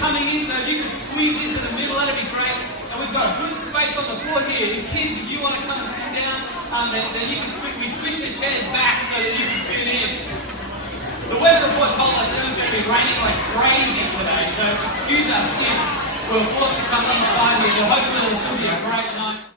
coming in, so if you could squeeze into the middle, that'd be great. And we've got a good space on the floor here. Kids, if you want to come and sit down, then you can we squish the chairs back so that you can fit in. The weather report told us it was going to be raining like crazy today, so excuse us if we're forced to come inside here, but hopefully it'll still be a great night.